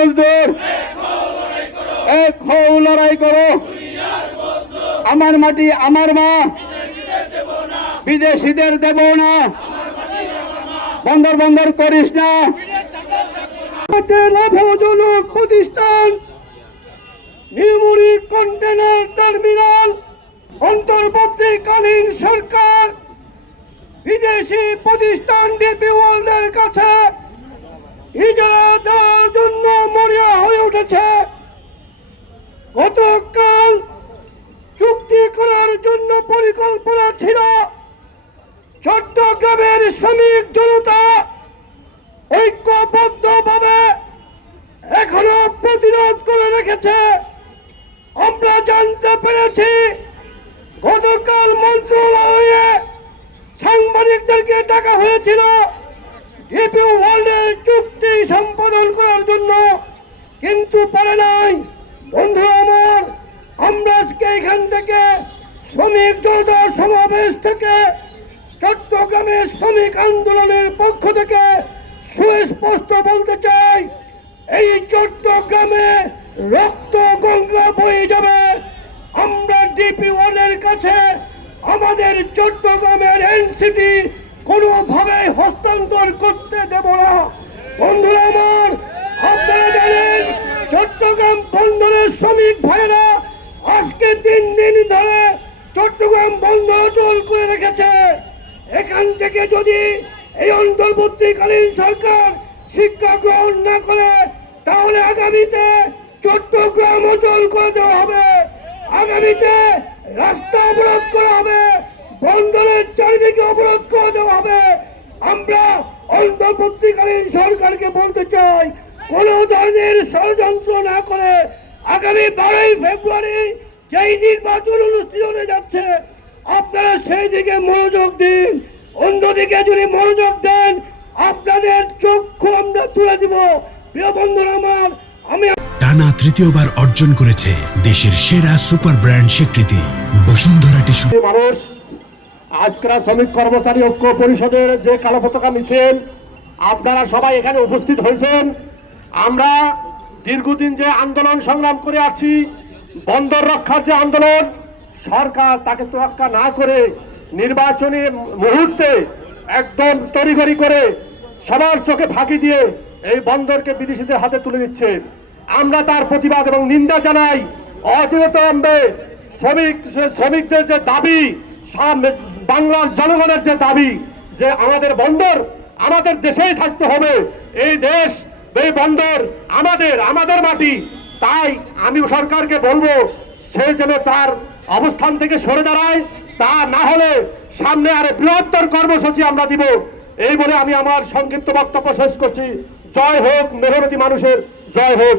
মজদুর এক হও লড়াই করো। আমার মাটি আমার মা, বিদেশিদের দেব না। বন্দর বন্দর করিস না। লাভজনক প্রতিষ্ঠান নির্মূলী কন্টেনার টার্মিনাল অন্তর্বর্তীকালীন সরকার বিদেশি প্রতিষ্ঠান ডিপি ওয়ার্ল্ডের কাছে ইজারা দেওয়ার জন্য মরিয়া হয়ে উঠেছে। গতকাল চুক্তি করার জন্য পরিকল্পনা ছিল। চট্টগ্রামের শ্রমিক জনতা ঐক্যবদ্ধভাবে এখনো প্রতিরোধ করে রেখেছে। আমরা জানতে পেরেছি গতকাল মন্ত্রণালয়ে সাংবাদিকদেরকে ডাকা হয়েছিল ডিপি ওয়ার্ল্ডের চুক্তি সম্পাদন করার জন্য, কিন্তু পারে নাই। বন্ধু আমার, আমরা আজকে এখান থেকে শ্রমিক জনতা সমাবেশ থেকে চট্টগ্রামের শ্রমিক আন্দোলনের পক্ষ থেকে সুস্পষ্ট বলতে চাই, এই চট্টগ্রামে রক্ত গঙ্গা বয়ে যাবে। আমরা ডিপি ওয়ার্ল্ডের কাছে আমাদের চট্টগ্রামের এনসিটি কোনোভাবে হস্তান্তর করতে দেব না। বন্ধুরা আমার, আপনারা জানেন চট্টগ্রাম বন্দরের শ্রমিক ভাইরা আজকে 3 দিন ধরে চট্টগ্রাম বন্দর অচল করে রেখেছে। এখান থেকে যদি এই অন্তর্বর্তীকালীন সরকার শিক্ষা গ্রহণ না করে, তাহলে আগামীতে চট্টগ্রাম অচল করে দেওয়া হবে। আগামীতে রাস্তা অবরোধ করা হবে, বন্দরের চারিদিকে অবরোধ করে দেওয়া হবে। আমরা অন্তর্বর্তীকালীন সরকারকে বলতে চাই, কোন ধরনের ষড়যন্ত্র না করে আগামী 12ই ফেব্রুয়ারি যেই নির্বাচন অনুষ্ঠিত হতে যাচ্ছে, আপনারা সেই দিকে মনোযোগ দিন। অন্যদিকে যদি মনোযোগ দেন, আপনাদের চক্ষু আমরা তুলে দিব। প্রিয় বন্ধুরা আমার, আমি টানা তৃতীয়বার অর্জন করেছে দেশের সেরা সুপার ব্র্যান্ড স্বীকৃতি বসুন্ধরা টিস্যু। মানুষ আজকের শ্রমিক কর্মচারী ঐক্য পরিষদের যে কালো পতাকা মিছিল, আপনারা সবাই এখানে উপস্থিত হয়েছেন। আমরা দীর্ঘদিন যে আন্দোলন সংগ্রাম করে আসছি, বন্দর রক্ষার যে আন্দোলন, সরকার তাকে তোয়াক্কা না করে নির্বাচনী মুহূর্তে একদম তড়িঘড়ি করে সবার চোখে ফাঁকি দিয়ে এই বন্দরকে বিদেশিদের হাতে তুলে দিচ্ছে। আমরা তার প্রতিবাদ এবং নিন্দা জানাই। অবিলম্বে শ্রমিকদের যে দাবি, বাংলার জনগণের যে দাবি যে আমাদের বন্দর আমাদের দেশেই থাকতে হবে, এই দেশ এই বন্দর আমাদের মাটি, তাই আমি সরকারকে বলবো সে যেন তার অবস্থান থেকে সরে দাঁড়ায়। তা না হলে সামনে আরো বৃহত্তর কর্মসূচি আমরা দিব। এই বলে আমি আমার সংক্ষিপ্ত বক্তব্য শেষ করছি। জয় হোক মেহনতি মানুষের, জয় হোক।